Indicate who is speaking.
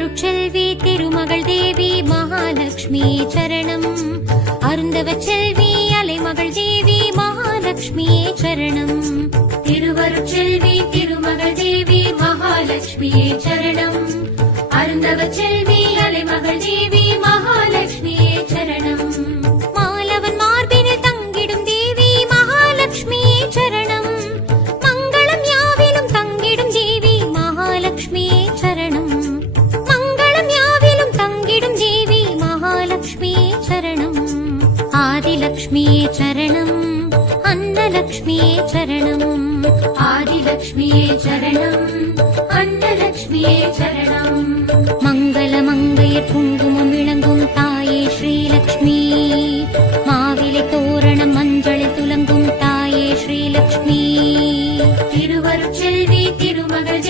Speaker 1: அருட்செல்வி திருமகள் தேவி மகாலட்சுமி சரணம். அருந்தவ செல்வி அலைமகள் தேவி மகாலட்சுமியே சரணம். திருவருட்செல்வி திருமகள் தேவி மகாலட்சுமியே சரணம். அருந்தவ செல்வி आदिलक्ष्म्ये चरणम् अन्नलक्ष्म्ये चरणम् आदिलक्ष्म्ये चरणम् अन्नलक्ष्म्ये चरणम् मङ्गलमङ्गय குங்குமமிழங்கும் தாயே ஸ்ரீலக்ஷ்மி. மாவிலை தோரணம் மஞ்சளை துலங்கும் தாயே ஸ்ரீலக்ஷ்மி. திருவருட்செல்வி திருமகள்